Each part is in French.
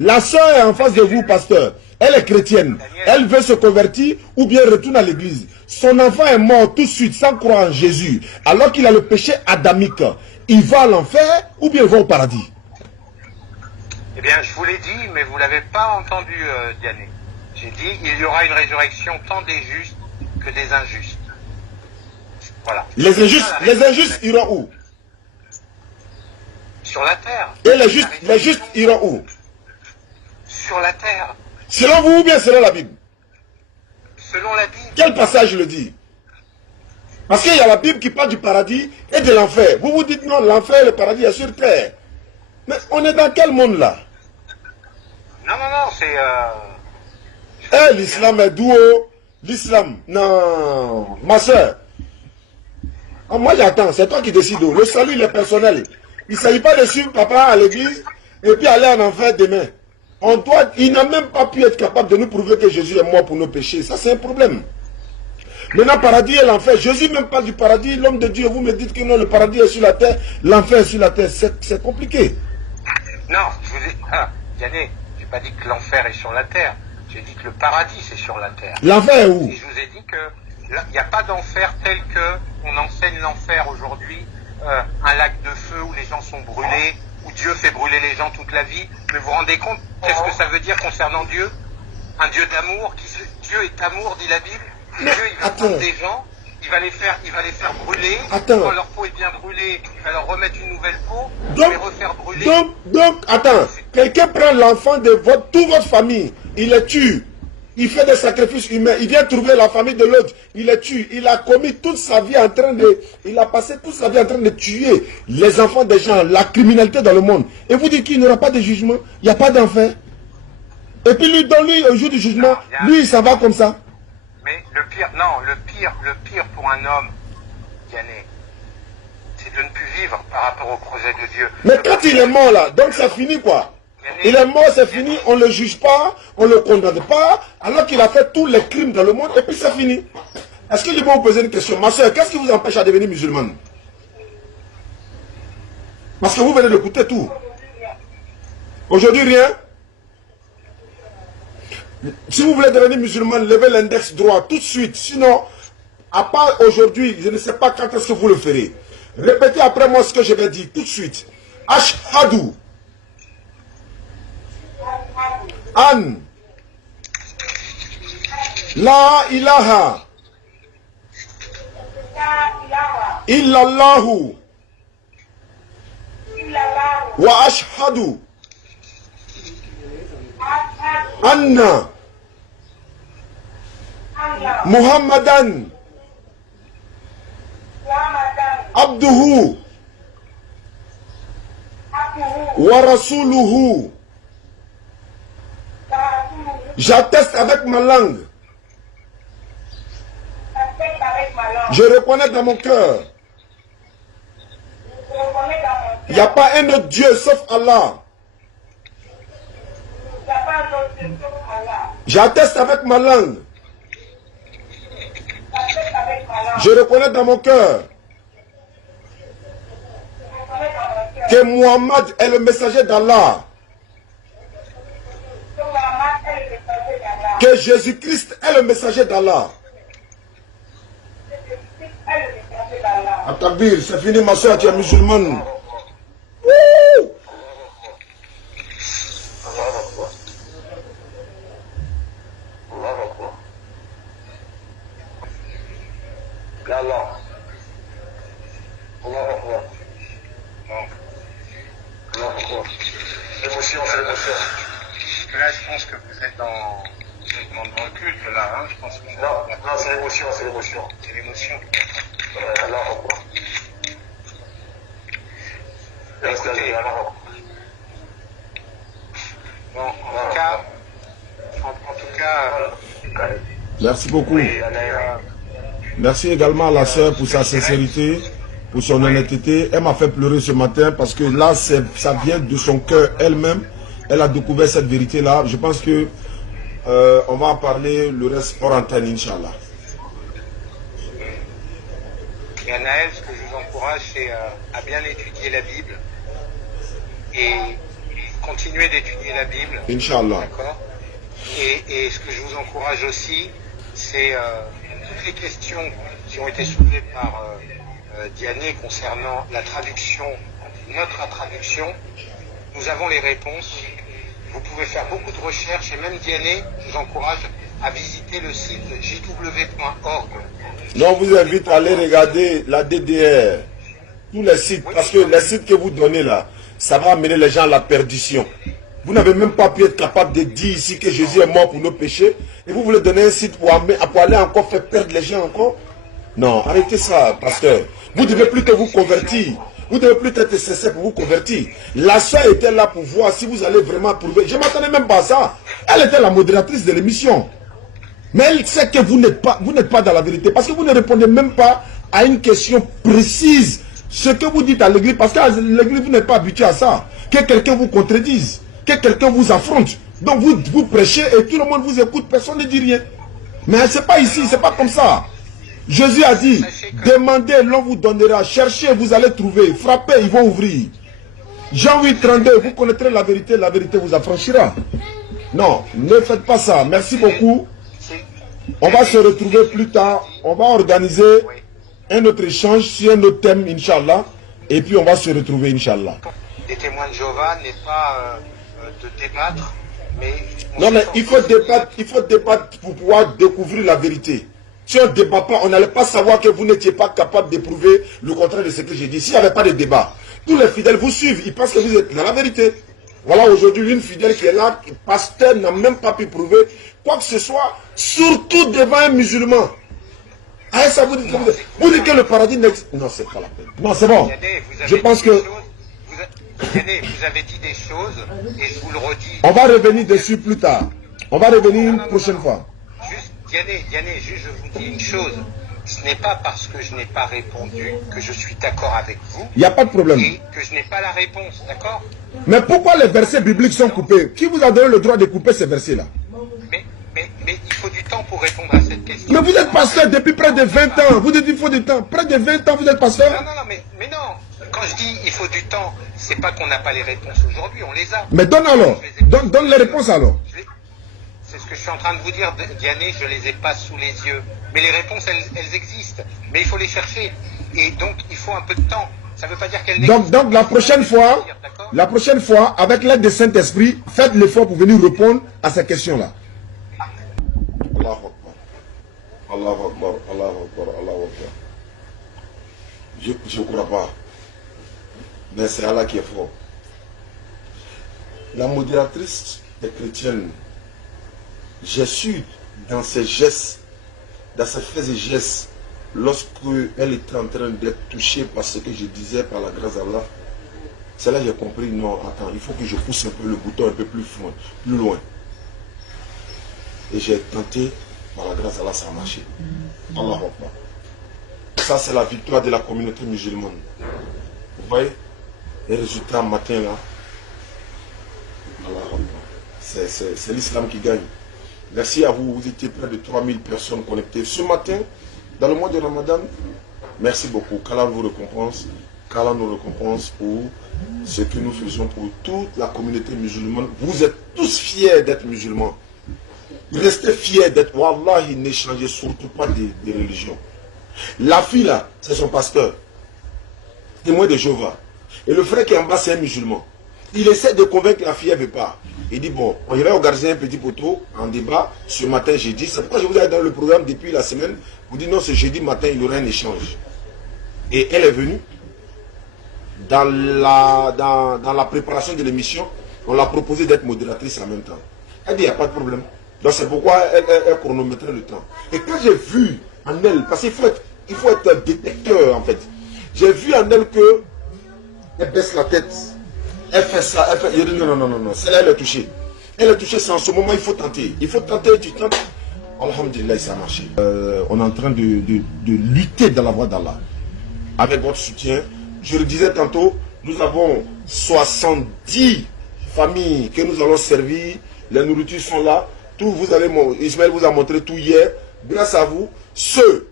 La soeur est en face de vous, pasteur. Elle est chrétienne. Elle veut se convertir ou bien retourne à l'église. Son enfant est mort tout de suite sans croire en Jésus. Alors qu'il a le péché adamique. Il va à l'enfer ou bien il va au paradis? Eh bien, je vous l'ai dit, mais vous ne l'avez pas entendu, Diané. J'ai dit, il y aura une résurrection tant des justes que des injustes. Voilà. Les injustes iront où? Sur la terre. Et les justes iront où? Sur la terre. Selon vous ou bien selon la Bible? Selon la Bible. Quel passage le dit? Parce qu'il y a la Bible qui parle du paradis et de l'enfer. Vous vous dites non, l'enfer et le paradis est sur terre. Mais on est dans quel monde là? Non, c'est... Eh, l'islam est doux. L'islam, non. Ma soeur. Ah, moi j'attends, c'est toi qui décides. Le salut il est personnel. Il ne s'agit pas de suivre papa à l'église et puis aller en enfer demain. Il n'a même pas pu être capable de nous prouver que Jésus est mort pour nos péchés. Ça c'est un problème. Maintenant, paradis et l'enfer. Jésus même parle du paradis, l'homme de Dieu. Vous me dites que non, le paradis est sur la terre, l'enfer est sur la terre. C'est compliqué. Non, je vous ai... Yanné, je n'ai pas dit que l'enfer est sur la terre. J'ai dit que le paradis c'est sur la terre. L'enfer est où? Et je vous ai dit que il n'y a pas d'enfer tel que on enseigne l'enfer aujourd'hui, un lac de feu où les gens sont brûlés, où Dieu fait brûler les gens toute la vie. Mais vous vous rendez compte qu'est-ce que ça veut dire concernant Dieu? Un Dieu d'amour, Dieu est amour, dit la Bible. Mais, Dieu, il va prendre des gens, il va les faire brûler. Quand leur peau est bien brûlée, il va leur remettre une nouvelle peau, il va les refaire brûler. Donc, attends, quelqu'un prend l'enfant de toute votre famille, il les tue, il fait des sacrifices humains, il vient trouver la famille de l'autre, il les tue, il a commis toute sa vie il a passé toute sa vie en train de tuer les enfants des gens, la criminalité dans le monde. Et vous dites qu'il n'y aura pas de jugement, il n'y a pas d'enfer. Et puis lui, au jour du jugement, lui, il s'en va comme ça. Mais le pire pour un homme, Yanné, c'est de ne plus vivre par rapport au projet de Dieu. Mais quand il est mort là, donc ça finit quoi? Il est mort, c'est fini, on ne le juge pas, on ne le condamne pas, alors qu'il a fait tous les crimes dans le monde, et puis c'est fini. Est-ce que je peux vous poser une question? Ma soeur, qu'est-ce qui vous empêche à devenir musulmane? Parce que vous venez d'écouter tout. Aujourd'hui, rien. Si vous voulez devenir musulman, levez l'index droit tout de suite. Sinon, à part aujourd'hui, je ne sais pas quand est-ce que vous le ferez. Répétez après moi ce que je vais dire tout de suite. Ashhadu an la ilaha illallahu wa ashhadu anna Muhammadan abduhu wa rasuluhu. J'atteste avec ma langue. Je reconnais dans mon cœur. Il n'y a pas un autre Dieu sauf Allah. J'atteste avec ma langue. Je reconnais dans mon cœur que Muhammad est le messager d'Allah. Que Jésus-Christ est le messager d'Allah. Atabir, c'est fini ma soeur, tu es musulmane. L'émotion, c'est l'émotion. Là, je pense que vous êtes dans le culte, là, hein, je pense que... Non, c'est l'émotion, c'est l'émotion. C'est l'émotion. Alors, écoutez, bon, en tout cas... Merci beaucoup. Merci également à la sœur pour sa sincérité, pour son honnêteté. Elle m'a fait pleurer ce matin parce que là, ça vient de son cœur elle-même. Elle a découvert cette vérité-là. Je pense que on va en parler le reste hors antenne, Inch'Allah. Et Anaël, ce que je vous encourage, c'est à bien étudier la Bible et continuez d'étudier la Bible. Inch'Allah. D'accord. Et ce que je vous encourage aussi, c'est toutes les questions qui ont été soulevées par Diané concernant la traduction, notre traduction. Nous avons les réponses. Vous pouvez faire beaucoup de recherches et même Diané, je vous encourage à visiter le site jw.org. Non, on vous invite à aller regarder la DDR. Tous les sites, parce que les sites que vous donnez là, ça va amener les gens à la perdition. Vous n'avez même pas pu être capable de dire ici que Jésus est mort pour nos péchés. Et vous voulez donner un site pour aller encore faire perdre les gens encore? Non, arrêtez ça, pasteur. Vous devez plutôt vous convertir. Vous devez plutôt être sincère pour vous convertir. La soeur était là pour voir si vous allez vraiment prouver. Je ne m'attendais même pas à ça. Elle était la modératrice de l'émission. Mais elle sait que vous n'êtes pas dans la vérité. Parce que vous ne répondez même pas à une question précise. Ce que vous dites à l'église, parce qu'à l'église, vous n'êtes pas habitué à ça. Que quelqu'un vous contredise. Que quelqu'un vous affronte. Donc vous prêchez et tout le monde vous écoute. Personne ne dit rien. Mais ce n'est pas ici, ce n'est pas comme ça. Jésus a dit, demandez, l'on vous donnera. Cherchez, vous allez trouver. Frappez, ils vont ouvrir. Jean 8, 32, vous connaîtrez la vérité vous affranchira. Non, ne faites pas ça. Merci beaucoup. On va se retrouver plus tard. On va organiser un autre échange sur un autre thème, Inch'Allah. Et puis on va se retrouver, Inch'Allah. Les témoins de Jéhovah n'est pas de débattre, mais... Non, mais il faut débattre pour pouvoir découvrir la vérité. Si on ne débat pas, on n'allait pas savoir que vous n'étiez pas capable d'éprouver le contraire de ce que j'ai dit. S'il n'y avait pas de débat, tous les fidèles vous suivent, ils pensent que vous êtes dans la vérité. Voilà aujourd'hui une fidèle qui est là, le pasteur n'a même pas pu prouver quoi que ce soit, surtout devant un musulman. Ah, ça vous dit que le paradis n'existe. Non, c'est pas la peine. Non, c'est bon. Je pense que... Vous avez dit des choses, et je vous le redis. On va revenir dessus plus tard. On va revenir une prochaine fois. Diané, juste je vous dis une chose. Ce n'est pas parce que je n'ai pas répondu que je suis d'accord avec vous. Il n'y a pas de problème. Et que je n'ai pas la réponse, d'accord? Mais pourquoi les versets bibliques sont coupés? Qui vous a donné le droit de couper ces versets-là? Mais il faut du temps pour répondre à cette question. Mais vous êtes pasteur depuis près de 20 ans. Vous dites qu'il faut du temps. Près de 20 ans, vous êtes pasteur? Non, mais non. Quand je dis il faut du temps, c'est pas qu'on n'a pas les réponses aujourd'hui, on les a. Mais donne alors. Donne les réponses alors. C'est ce que je suis en train de vous dire, Diané, je ne les ai pas sous les yeux. Mais les réponses, elles existent. Mais il faut les chercher. Et donc, il faut un peu de temps. Ça ne veut pas dire qu'elles n'existent pas. Donc la prochaine fois, avec l'aide du Saint-Esprit, faites l'effort pour venir répondre à ces questions-là. Allahu Akbar. Allahu Akbar. Allahu Akbar. Allahu Akbar. Je ne crois pas. Mais c'est Allah qui est fort. La modératrice est chrétienne. J'ai su dans ses gestes, dans ses faits et gestes, lorsqu'elle était en train d'être touchée par ce que je disais par la grâce d'Allah, c'est là que j'ai compris, non, attends, il faut que je pousse un peu le bouton un peu plus loin. Et j'ai tenté, par la grâce d'Allah, ça a marché. Allah Akbar. Ça, c'est la victoire de la communauté musulmane. Vous voyez, les résultats matin là, Allah Akbar. C'est l'islam qui gagne. Merci à vous, vous étiez près de 3000 personnes connectées ce matin, dans le mois de Ramadan. Merci beaucoup. Qu'Allah vous récompense. Qu'Allah nous récompense pour ce que nous faisons pour toute la communauté musulmane. Vous êtes tous fiers d'être musulmans. Restez fiers d'être. Wallah, n'échangez surtout pas de religion. La fille là, c'est son pasteur. Témoin de Jéhovah. Et le frère qui est en bas, c'est un musulman. Il essaie de convaincre la fille, elle ne veut pas. Il dit, bon, on va organiser un petit poteau en débat ce matin, jeudi. C'est pourquoi je vous ai dans le programme depuis la semaine. Vous dites, non, ce jeudi matin, il y aura un échange. Et elle est venue. Dans la préparation de l'émission, on l'a proposé d'être modératrice en même temps. Elle dit, il n'y a pas de problème. Donc c'est pourquoi elle chronométrait le temps. Et quand j'ai vu en elle, parce qu'il faut être détecteur en fait. J'ai vu en elle que elle baisse la tête. Elle fait ça, elle dit non, celle-là elle est touchée. Elle est touchée, c'est en ce moment, il faut tenter. Il faut tenter, tu tentes. Alhamdulillah, ça a marché. On est en train de lutter dans la voie d'Allah. Avec votre soutien, je le disais tantôt, nous avons 70 familles que nous allons servir. Les nourritures sont là. Tout, Ismaël vous a montré tout hier. Grâce à vous, ceux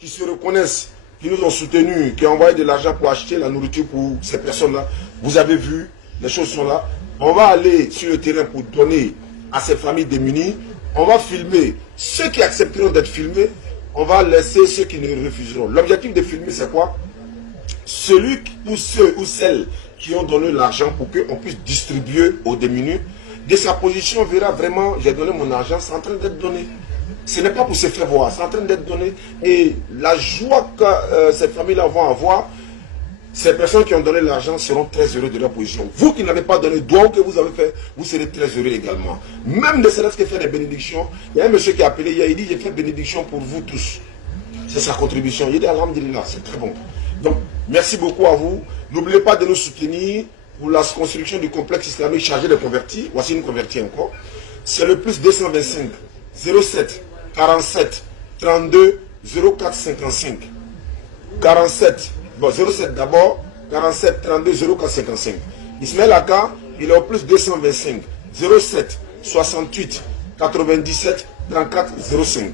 qui se reconnaissent, qui nous ont soutenus, qui ont envoyé de l'argent pour acheter la nourriture pour ces personnes-là, vous avez vu, les choses sont là. On va aller sur le terrain pour donner à ces familles démunies. On va filmer ceux qui accepteront d'être filmés. On va laisser ceux qui ne refuseront. L'objectif de filmer, c'est quoi? Celui ou ceux ou celles qui ont donné l'argent pour qu'on puisse distribuer aux démunis, de sa position, verra vraiment, j'ai donné mon argent, c'est en train d'être donné. Ce n'est pas pour se faire voir, c'est en train d'être donné. Et la joie que ces familles-là vont avoir, ces personnes qui ont donné l'argent seront très heureux de leur position. Vous qui n'avez pas donné, doigt que vous avez fait, vous serez très heureux également. Même ne serait-ce que faire des bénédictions. Il y a un monsieur qui a appelé hier, il dit, j'ai fait bénédiction pour vous tous. C'est sa contribution. Il dit, alhamdulillah, c'est très bon. Donc, merci beaucoup à vous. N'oubliez pas de nous soutenir pour la construction du complexe islamique chargé de convertis. Voici une convertie encore. C'est le plus 225 07 47 32 04 55. 47, bon 07 d'abord, 47 32 04 55. Ismaël Aka, il est au plus 225 07 68 97 34 05.